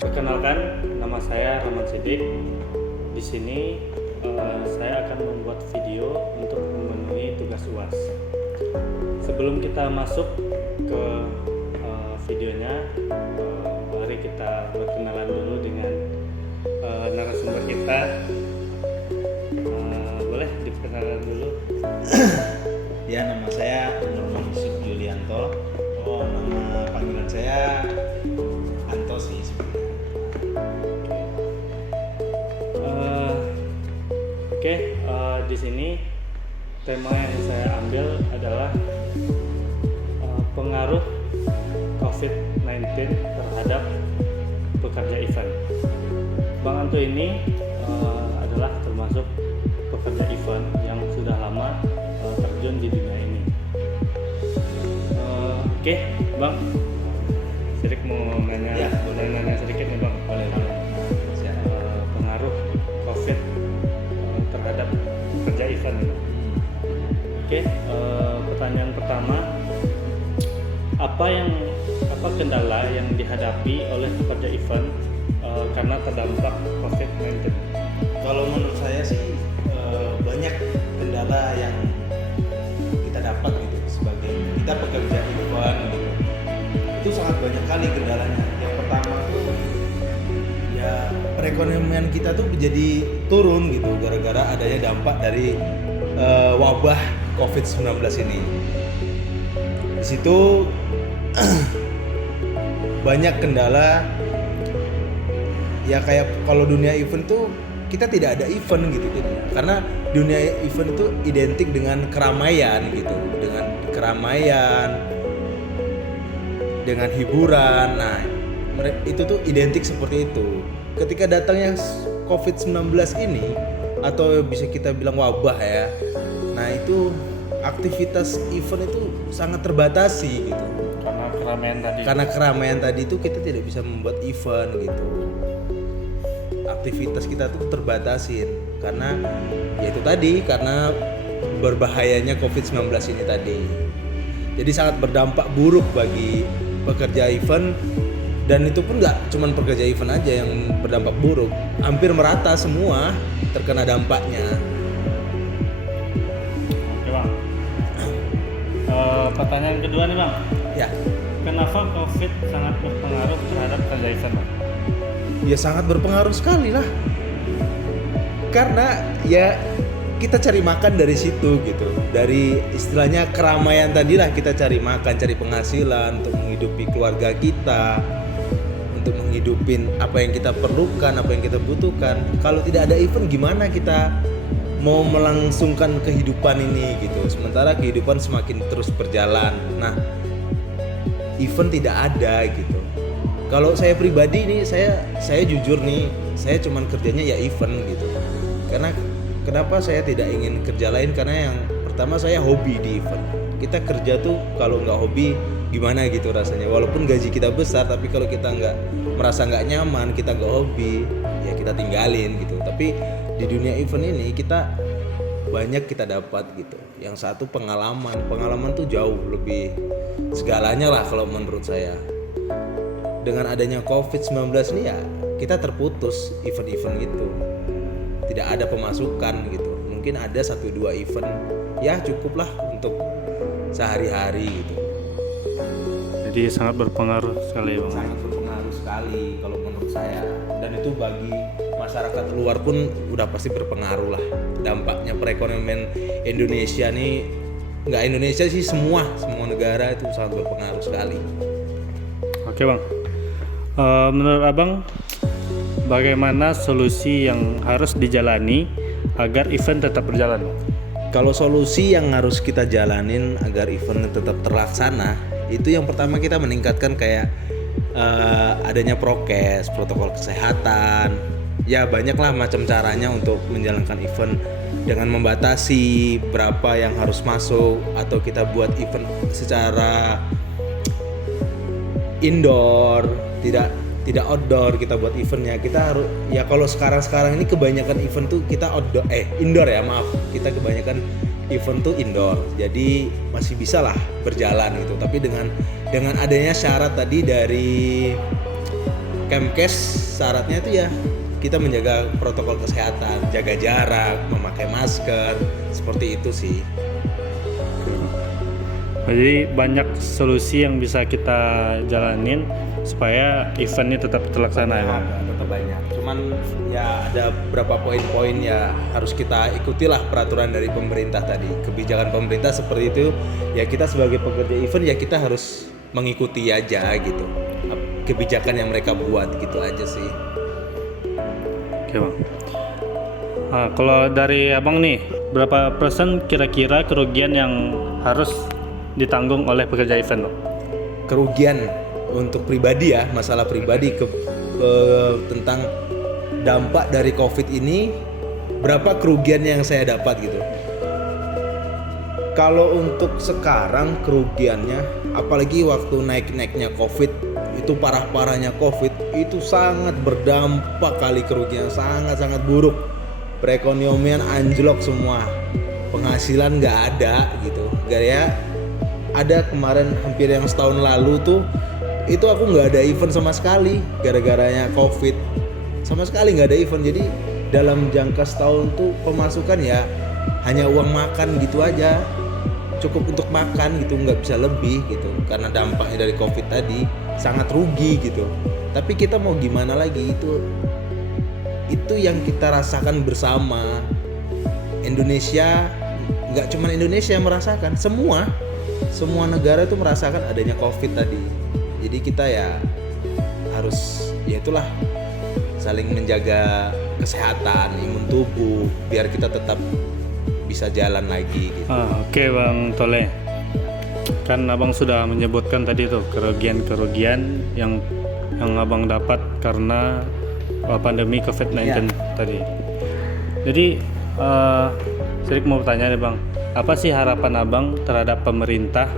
Perkenalkan, nama saya Rahman Sidik. Di sini saya akan membuat video untuk memenuhi tugas UAS. Sebelum kita masuk ke videonya, mari kita berkenalan dulu dengan narasumber kita. Boleh diperkenalkan dulu? Ya, nama saya Nurman Yusuf Yulianto. Nama panggilan saya Anto sih sebenarnya. Di sini tema yang saya ambil adalah pengaruh COVID-19 terhadap pekerja event. Bang Anto ini adalah termasuk pekerja event yang sudah lama terjun di dunia ini. Bang, Sidik mau nanya, Ya. boleh nanya sedikit nih Bang? Boleh. Pengaruh COVID terhadap pekerja event. Pertanyaan pertama, apa kendala yang dihadapi oleh pekerja event karena terdampak COVID-19? Kalau menurut saya sih banyak kendala yang kita dapat gitu sebagai kita pekerja event gitu. Itu sangat banyak kali kendalanya. Yang pertama tuh ya perekonomian kita tuh jadi turun gitu gara-gara adanya dampak dari wabah COVID-19 ini. Di situ banyak kendala ya, kayak kalau dunia event tuh kita tidak ada event gitu karena dunia event itu identik dengan keramaian gitu, dengan hiburan. Nah, itu tuh identik seperti itu. Ketika datangnya COVID-19 ini, atau bisa kita bilang wabah ya, nah itu aktivitas event itu sangat terbatasi gitu. Karena keramaian tadi itu kita tidak bisa membuat event gitu. Aktivitas kita tuh terbatasin karena ya itu tadi, karena berbahayanya COVID-19 ini tadi. Jadi sangat berdampak buruk bagi pekerja event, dan itu pun nggak cuman pekerja event aja yang berdampak buruk, hampir merata semua terkena dampaknya. Oke Bang. Pertanyaan kedua nih Bang. Ya. Kenapa COVID sangat berpengaruh terhadap pekerja event Bang? Ya sangat berpengaruh sekali lah. Karena ya kita cari makan dari situ gitu. Dari istilahnya keramaian tadi lah kita cari makan, cari penghasilan untuk menghidupi keluarga kita, untuk menghidupin apa yang kita perlukan, apa yang kita butuhkan. Kalau tidak ada event gimana kita mau melangsungkan kehidupan ini gitu. Sementara kehidupan semakin terus berjalan. Nah, event tidak ada gitu. Kalau saya pribadi nih, saya jujur nih, saya cuman kerjanya ya event gitu. Karena kenapa saya tidak ingin kerja lain? Karena yang pertama saya hobi di event. Kita kerja tuh kalau nggak hobi gimana gitu rasanya. Walaupun gaji kita besar, tapi kalau kita merasa nggak nyaman, kita nggak hobi, ya kita tinggalin gitu. Tapi di dunia event ini kita banyak kita dapat gitu. Yang satu pengalaman tuh jauh lebih segalanya lah kalau menurut saya. Dengan adanya COVID-19 ini ya kita terputus event-event gitu. Tidak ada pemasukan gitu. Mungkin ada 1-2 event ya cukup lah untuk sehari-hari gitu. Jadi sangat berpengaruh sekali Bang. Sangat berpengaruh sekali kalau menurut saya. Dan itu bagi masyarakat luar pun udah pasti berpengaruh lah. Dampaknya perekonomian Indonesia nih, nggak Indonesia sih, semua negara itu sangat berpengaruh sekali. Oke Bang. Menurut Abang, bagaimana solusi yang harus dijalani agar event tetap berjalan? Kalau solusi yang harus kita jalanin agar event tetap terlaksana, itu yang pertama kita meningkatkan kayak adanya prokes, protokol kesehatan. Ya banyaklah macam caranya untuk menjalankan event, dengan membatasi berapa yang harus masuk, atau kita buat event secara indoor, tidak outdoor. Kita buat eventnya, kita harus ya, kalau sekarang ini kebanyakan event tuh kita indoor ya, maaf, kita kebanyakan event tuh indoor, jadi masih bisa lah berjalan gitu. Tapi dengan adanya syarat tadi dari Kemkes syaratnya itu ya kita menjaga protokol kesehatan, jaga jarak, memakai masker, seperti itu sih. Jadi banyak solusi yang bisa kita jalanin supaya event ini tetap terlaksana ya Bang. Tetap banyak. Cuman ya ada beberapa poin-poin ya harus kita ikutilah peraturan dari pemerintah tadi. Kebijakan pemerintah seperti itu ya, kita sebagai pekerja event ya kita harus mengikuti aja gitu. Kebijakan yang mereka buat gitu aja sih. Oke Bang. Nah, kalau dari Abang nih, berapa persen kira-kira kerugian yang harus ditanggung oleh pekerja event Bang? Kerugian untuk pribadi ya, masalah pribadi tentang dampak dari COVID ini, berapa kerugian yang saya dapat gitu. Kalau untuk sekarang kerugiannya, apalagi waktu naik-naiknya COVID, itu parah-parahnya COVID, itu sangat berdampak kali, kerugian sangat-sangat buruk. Perekonomian anjlok semua, penghasilan nggak ada gitu. Gaya ada kemarin hampir yang setahun lalu tuh, itu aku nggak ada event sama sekali gara-garanya COVID, sama sekali nggak ada event. Jadi dalam jangka setahun tuh pemasukan ya hanya uang makan gitu aja, cukup untuk makan gitu, nggak bisa lebih gitu, karena dampaknya dari COVID tadi sangat rugi gitu. Tapi kita mau gimana lagi, itu yang kita rasakan bersama. Indonesia, nggak cuma Indonesia yang merasakan, semua negara itu merasakan adanya COVID tadi. Jadi kita ya harus, ya itulah, saling menjaga kesehatan imun tubuh biar kita tetap bisa jalan lagi gitu. Oke Bang Tole, kan Abang sudah menyebutkan tadi tuh kerugian yang Abang dapat karena pandemi COVID-19 tadi. Jadi saya mau bertanya nih Bang, apa sih harapan Abang terhadap pemerintah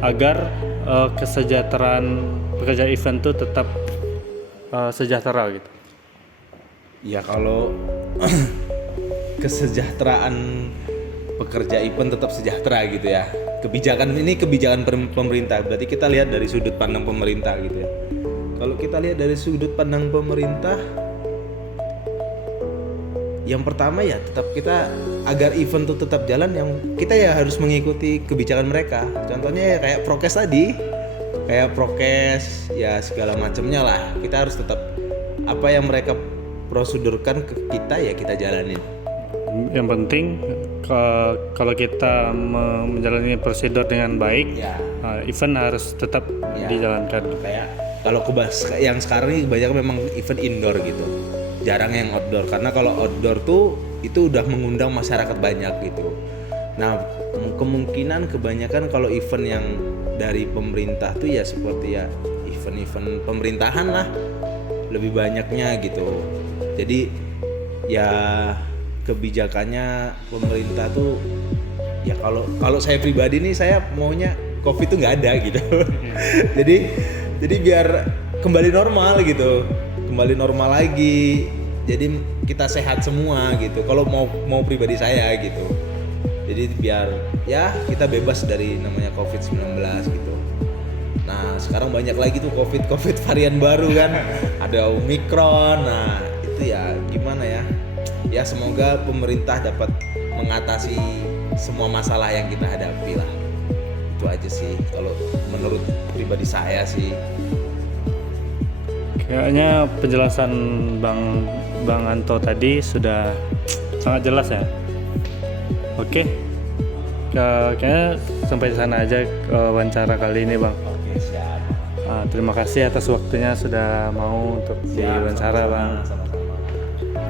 agar kesejahteraan pekerja event itu tetap sejahtera gitu? Ya kalau kesejahteraan pekerja event tetap sejahtera gitu ya. Kebijakan pemerintah, berarti kita lihat dari sudut pandang pemerintah gitu ya. Kalau kita lihat dari sudut pandang pemerintah, yang pertama ya tetap kita, agar event itu tetap jalan, yang kita ya harus mengikuti kebijakan mereka. Contohnya ya kayak prokes tadi, kayak prokes ya segala macamnya lah. Kita harus tetap apa yang mereka prosedurkan ke kita ya kita jalanin. Yang penting kalau kita menjalani prosedur dengan baik, Ya. Event harus tetap dijalankan. Kayak kalau yang sekarang ini kebanyakan memang event indoor gitu, jarang yang outdoor, karena kalau outdoor tuh itu udah mengundang masyarakat banyak gitu. Nah kemungkinan kebanyakan kalau event yang dari pemerintah tuh ya seperti ya event-event pemerintahan lah lebih banyaknya gitu. Jadi ya kebijakannya pemerintah tuh ya, kalau saya pribadi nih, saya maunya COVID tuh nggak ada gitu. jadi biar kembali normal gitu, kembali normal lagi. Jadi kita sehat semua gitu. Kalau mau pribadi saya gitu. Jadi biar ya kita bebas dari namanya COVID-19 gitu. Nah sekarang banyak lagi tuh COVID varian baru kan, ada Omicron. Nah itu ya gimana ya? Ya semoga pemerintah dapat mengatasi semua masalah yang kita hadapi lah. Itu aja sih kalau menurut pribadi saya sih. Kayaknya penjelasan Bang Anto tadi sudah sangat jelas ya. Oke, kayaknya sampai sana aja wawancara kali ini Bang. Oke, siap. Terima kasih atas waktunya sudah mau untuk diwawancara Bang.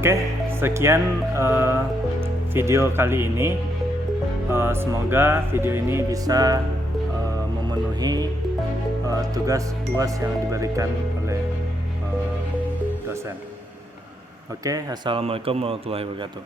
Oke, sekian video kali ini. Semoga video ini bisa memenuhi tugas UAS yang diberikan oleh dosen. Oke, assalamualaikum warahmatullahi wabarakatuh.